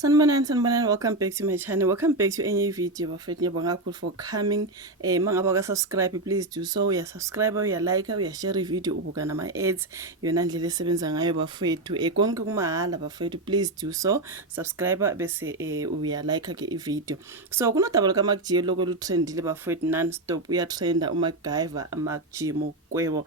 Sanibonani, welcome back to my channel. Welcome back to a new video. Bafethu ngiyabonga kakhulu for coming. Mangaba ka subscribe, please do so. Uya subscribe, uya like, uya share video ubuka nama ads. Yona ndlela esebenza ngayo bafethu. Konke kumahala bafethu, please do so. Subscribe bese uya like ke i-video. So kunodaba ka MacG lokho lu trendile bafethu non stop. Uya trenda uMacGyver MacG kwebo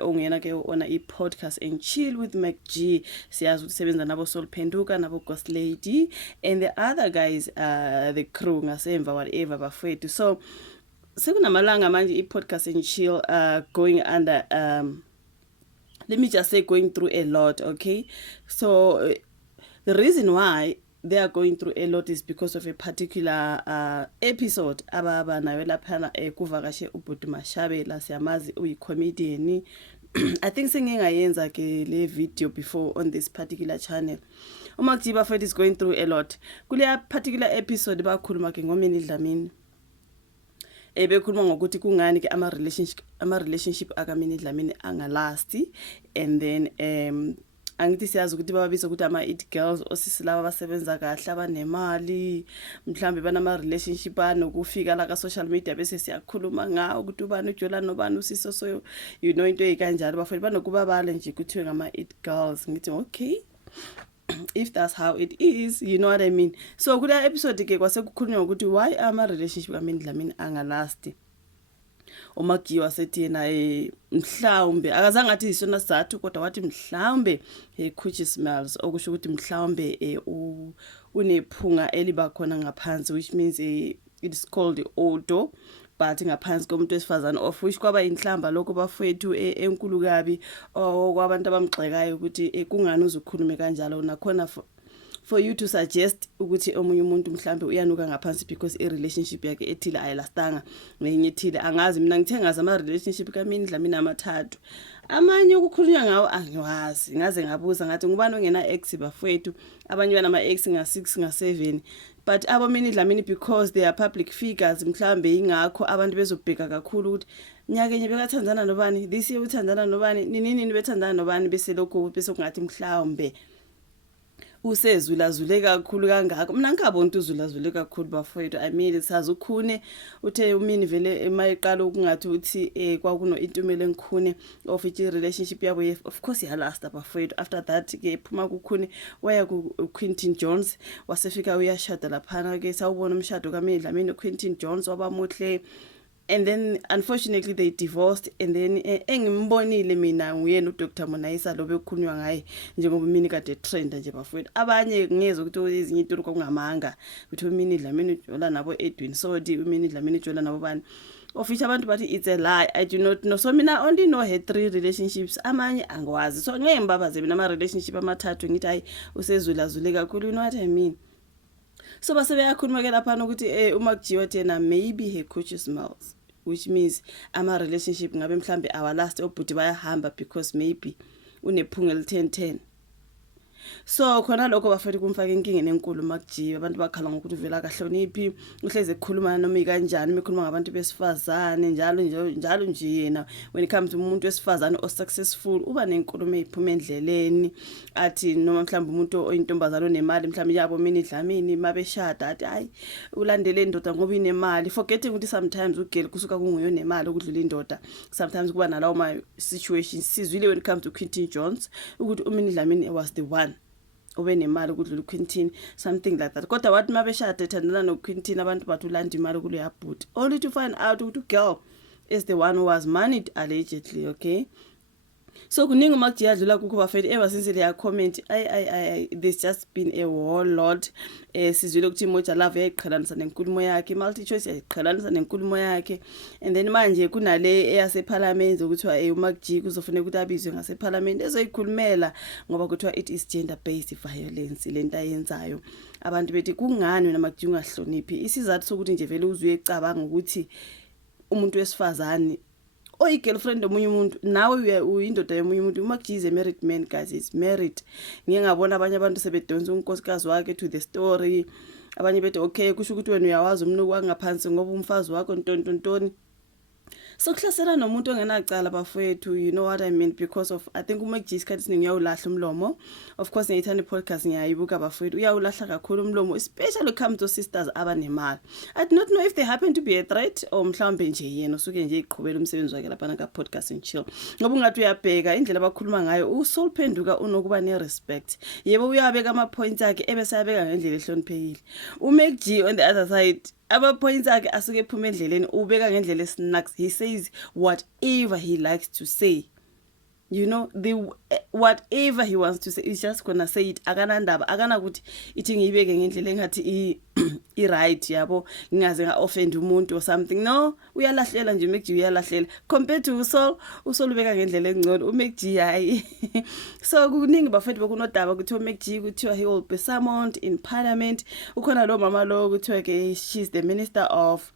ongena ke ona i-podcast and chill with MacG. Siyazi ukuthi sebenza nabo Solphenduka nabo Ghost Lady and the other guys the crew ngasemva whatever bafethu. So sekunamalanga manje i-podcast and chill going under let me just say going through a lot, okay? So the reason why they are going through a lot is because of a particular episode ababa nayo laphana kuvakashe uBhuti Mashabela siyamazi uyi-comedian. I think sengingayenza ke le video before on this particular channel. uMacG bafethu is going through a lot. Kule particular episode bakhuluma ke ngoMinnie Dlamini. Bekhuluma ngokuthi kungani ke ama relationship aka Minnie Dlamini angalasti, and then angithi siyazi ukuthi bababiza ukuthi ama-it girls osisi laba basebenza kahle abanemali mhlambe banama relationship anokufika la ka social media bese siyakhuluma ngawo ukuthi ubani uJola nobani usiso, so you know into ekanjalo bafethu banokubabala nje kuthiwe ngama-it girls. Ngithi okay, if that's how it is, you know what I mean. So kule episode ke kwase kukhulunywa ukuthi why ama relationship kaMinnie Dlamini angalasti. uMacG wasethi yena mhlawumbe akazange athi isona sizathu kodwa wathi mhlawumbe Coochie smells, okusho ukuthi mhlawumbe unephunga eliba khona ngaphansi, which means it is called odor, but ngaphansi komuntu wesifazane, of which kwaba inhlamba lokho bafethu enkulu kabi okwabantu abamgxekayo ukuthi kungani uzukhulume kanjalo nakhona for you to suggest ukuthi omunye umuntu mhlambe uyanuka ngaphansi because a relationship yakhe ethile ayilastanga nenye ethile. Angazi mina ngithe ngazi ama relationship kaMinnie Dlamini amathathu, amanye ukukhulunywa ngawo angiwazi, ngaze ngabuza ngathi ngubani ongena ex bafethu, abanye banama ex nga6 nga7, but abo Minnie Dlamini because they are public figures mhlambe ingakho abantu bezobheka kakhulu ukuthi nyakenye bekathandana nobani, this year uthandana nobani, nini bethandana nobani, bese lokho bese kungathi mhlawumbe usezulazule kakhulu kangaka. Mina ngikabona ukuthi uzulazule kakhulu bafethu. I mean sazi ukhune uthe uMinnie vele emayiqala ukungathi uthi kwakuno intumelo engikhune of each relationship yabo of course yalasta bafethu. After that ke phuma kukhune waya ku Quinton Jones wasefika uyashada laphana ke sawubona umshado kaMinnie Dlamini Quinton Jones wabamuhle, and then unfortunately they divorced, and then engimbonile mina nguyena uDr Monayisa lo bekukhulunywa ngaye njengoba Minnie kade trend nje bafethu. Abanye ngeze ukuthi ezinye into kungamanga ukuthi uMinnie Dlamini uJola nabo Edwin Sodi, uMinnie Dlamini uJola nabo bani, of which abantu bathi it's a lie. I do not know. So mina only know her 3 relationships, amanye angwazi. So ngeke ngibabaze mina ama relationship amathathu ngithi hayi usezulazule kakhulu, you know what I mean. So base beyakhuluma ke lapha ukuthi uMacG wathi yena maybe her Coochie smells, which means ama relationship ngabe mhlambe our last obhuti bayahamba because maybe unephunga eli1010. So khona lokho bafethu kumfaka inkingeni enkulu uMacG. Abantu bakhala ngokuthi uvela kahloniphi, uhleze ukukhuluma noma ikanjani, mekhuluma ngabantu besifazane njalo nje yena when it comes to umuntu wesifazane o successful uba nenkulumo eziphuma endleleni athi noma mhlawumbe umuntu oyintombazana onemali mhlawumbe yabo Minnie Dlamini mabeshada athi hayi ulandele indoda ngoba inemali, forgetting ukuthi sometimes ugirl kusuka kunguyo nemali ukudlula indoda. Sometimes kuba nalawo ma situations sizwile when it comes to Quinton Jones ukuthi uMinnie Dlamini was the one ube nemali ukudlula uQuinton, something like that. Kodwa wathi mabeshade ethandana noQuinton abantu bathi ulanda imali kulo yabhuti, only to find out ukuthi girl is the one who was moneyed allegedly, okay? So kuningi uMacG yadlula kukho bafethu ever since le ya comment there's just been a whole lot. Sizwile ukuthi Moja Love yayiqhelanisa nenkulumo yakhe, Multi Choice yayiqhelanisa nenkulumo yakhe, and then manje kunale eyase parliament ukuthi uMacG kuzofanele ukuthi abizwe ngase parliament ezoyikhulumela ngoba kuthiwa it is gender based violence lento ayenzayo. Abantu bethi kungani wena MacG ungahloniphi, isizathu sokuthi nje vele uzuye ecabanga ukuthi umuntu wesifazane girlfriend omunye umuntu nawe uyindoda yomunye umuntu. uMacG is a married man, guys, is married. Ngeke ngabona abanye abantu sebedonsa unkosikazi wakhe to the story, abanye bethi okay kusho ukuthi wena uyawazi umnuku wangaphansi ngoba umfazi wakho ntontontoni. So kuhlasela nomuntu ongenacala bafowethu, you know what I mean, because of I think uMacG isikhathi esiningi uyawulahla umlomo. Of course ngiyithanda podcast ngiyayibuka bafowethu, uyawulahla kakhulu umlomo, especially come to sisters abanemali. I do not know if they happen to be a threat or mhlawumbe nje yena usuke nje iqhubela umsebenzi wakhe lapha ka podcast and chill. Ngoba ungathi uyabheka indlela abakhuluma ngayo, uSaul Phenduka unokuba ne respect. Yebo uyabeka ama points akhe ebese yabeka ngendlela ehloniphekile. uMacG on the other side ama-points akhe asuke ephuma endleleni ubeka ngendlela esnacks. He says whatever he likes to say, you know, whatever he wants to say, he's just gonna say it. Akanandaba akanakuthi ithi ngiyibeke ngendlela engathi right yabo, ngingaze nga-offend umuntu or something. No, uyalahlela nje uMacG, uyalahlela compared to uSaul ubeka ngendlela engcono. uMacG hayi so kuningi bafethu bokunodaba ukuthi uMacG kuthiwa he will be summoned in parliament. Ukhona lo mama lo kuthiwa ke she's the minister of,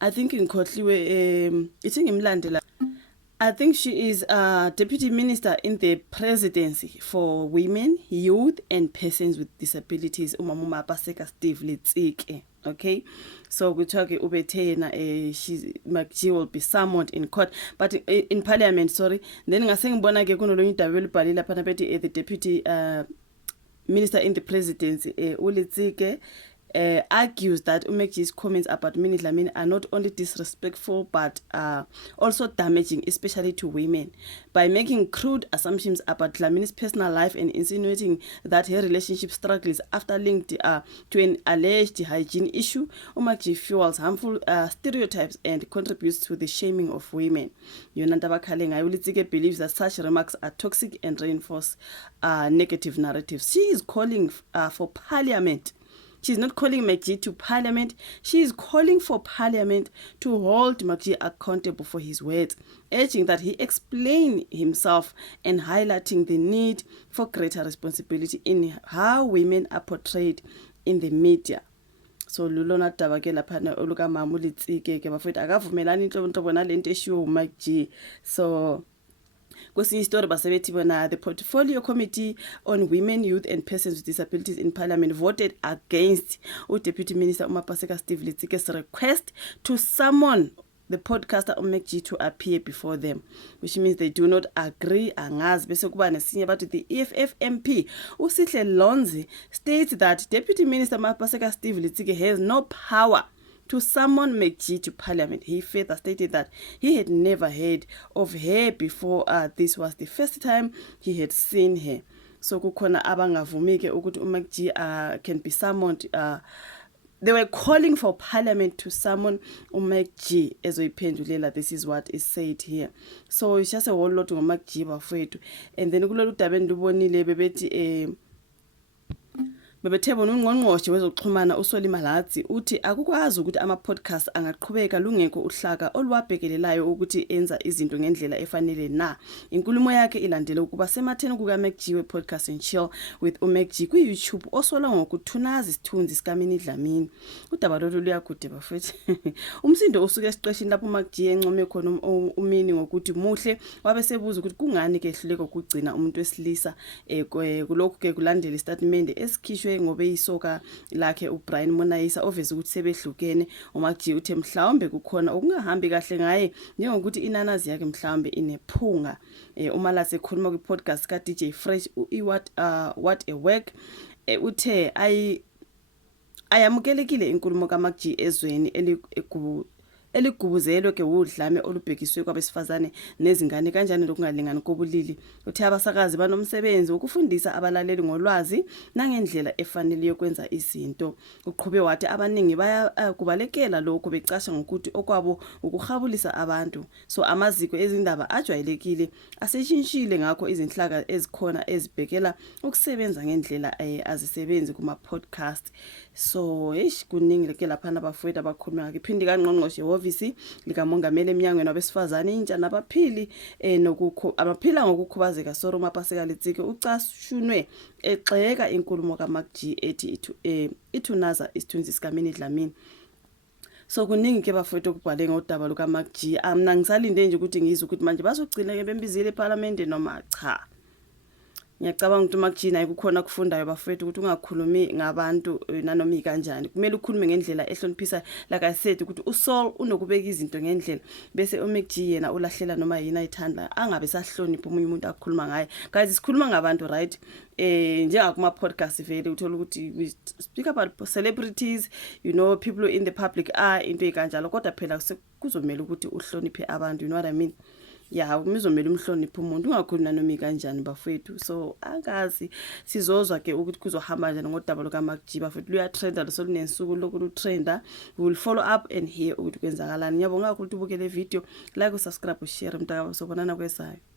I think ngikhohliwe ithi ngimlandela, I think she is deputy minister in the presidency for women, youth and persons with disabilities, umama uMapaseka Steve Letsike. Okay, so kuthiwa ke ubethe yena uMacG will be summoned in court, but in parliament, sorry. Then ngase ngibona ke kunolunye indaba elibhalile lapha bethi the deputy minister in the presidency uLetsike argues that uMacG's comments about Minnie Dlamini are not only disrespectful but also damaging, especially to women, by making crude assumptions about Dlamini's personal life and insinuating that her relationship struggles after linked to an alleged hygiene issue. uMacG fuels harmful stereotypes and contributes to the shaming of women. Yonanda Bakalenga uLetsike believes that such remarks are toxic and reinforce negative narratives. She is calling for parliament. She's not calling MacG to parliament. She is calling for parliament to hold MacG accountable for his words, urging that he explain himself and highlighting the need for greater responsibility in how women are portrayed in the media. So lulona daba ke lapha oluka mama uLetsike ke bafethu akavumelani inhlobo nalento eshiwo uMacG. So kwesinye story basebethi bona the portfolio committee on women, youth and persons with disabilities in parliament voted against deputy minister uMapaseka Steve Letsike's request to summon the podcaster uMacG to appear before them, which means they do not agree. Angazi bese kuba nesinye bathi the EFF MP uSihle Lonzi states that deputy minister uMapaseka Steve Letsike has no power to summon MacG to parliament. He further stated that he had never heard of her before. This was the first time he had seen her. So kukhona abangavumike ukuthi uMacG can be summoned. They were calling for parliament to summon uMacG ezoyiphendulela. This is what is said here. So it's just a whole lot ngoMacG bafowethu. And then kulolu daba endibonile bebethi bebethebona ungqongqoshe wezokuxhumana uSoli Malatsi uthi akukwazi ukuthi ama-podcast angaqhubeka lungekho uhlaka oluwabhekelelayo ukuthi enza izinto ngendlela efanele na. Inkulumo yakhe ilandela ukuba sematheni kukaMacG we-podcast and chill with uMacG kwi-YouTube osola ngokuthunaza isithunzi sikaMinnie Dlamini. Udaba lolu luyakude bafethu. Umsindo usuke esiqeshini lapho uMacG encome khona uMinnie ngokuthi muhle, wabe sebuza ukuthi kungani ke ehluleka ukugcina umuntu wesilisa kulokhu ke kulandela istatement esikhishwe ngobe isoka lakhe uBrian Monayisa oveza ukuthi sebehlukene. uMacG uthe mhlawumbe kukhona okungahambi kahle ngaye njengokuthi inanazi yakhe mhlawumbe inephunga. uMalatsi ekhuluma kwi-podcast ka DJ Fresh what a work uthe ayamukelekile inkulumo kaMacG ezweni eligubuzelwe ke udlame olubhekiswe kwabesifazane nezingane kanjani lokungalingani kobulili. Uthe abasakazi banomsebenzi ukufundisa abalaleli ngolwazi nangendlela efanele yokwenza izinto. Uqhube wathi abaningi baya kubalekela lokho becasha ngokuthi okwabo ukuhabulisa abantu. So amaziko ezindaba ajwayelekile aseshintshile ngakho izinhlaka ezikhona ezibhekela ukusebenza ngendlela azisebenzi kuma podcast. So kuningi ke lapha abafowethu abakhuluma ngakiphindi kangqongqoshe ofisi likamongameli eminyangweni wabesifazane intsha nabaphili abaphila ngokukhubazeka Soro Mapaseka Letsike ucashunwe exeka inkulumo kaMacG ethi ithunaza isithunzi sikaMinnie Dlamini. So kuningi ke bafowethu okubhale ngodaba lukaMacG. Mina ngisalinde nje ukuthi ngizwe ukuthi manje bazogcina ke bembizile eParliament noma cha. ngiyacabanga ukuthi makujina kukhona kufundayo bafethu ukuthi ungakhulumi ngabantu nanoma ikanjani kumele ukhulume ngendlela ehloniphisa like I said ukuthi uSaul unokubeka izinto ngendlela bese uMacG yena ulahlela noma yini ayithanda angabe sahlonipha umunye umuntu akukhuluma ngaye guys sikhuluma ngabantu right njengakuma podcast vele uthola ukuthi we speak about celebrities you know people in the public eye into ekanjalo kodwa phela kuzomela ukuthi uhloniphe abantu you know what I mean yeah umizomela umhloniphe umuntu ungakhuluma noma ikanjani bafethu so angazi sizozwa ke ukuthi kuzohamba kanjani ngodaba lokaMacG bafethu luya trenda lo lunensuku lokulu trenda we will follow up and hear ukuthi kwenzakalani yabonga ukuthi ubukele video like usubscribe ushare mntaka sobonana kwesayo.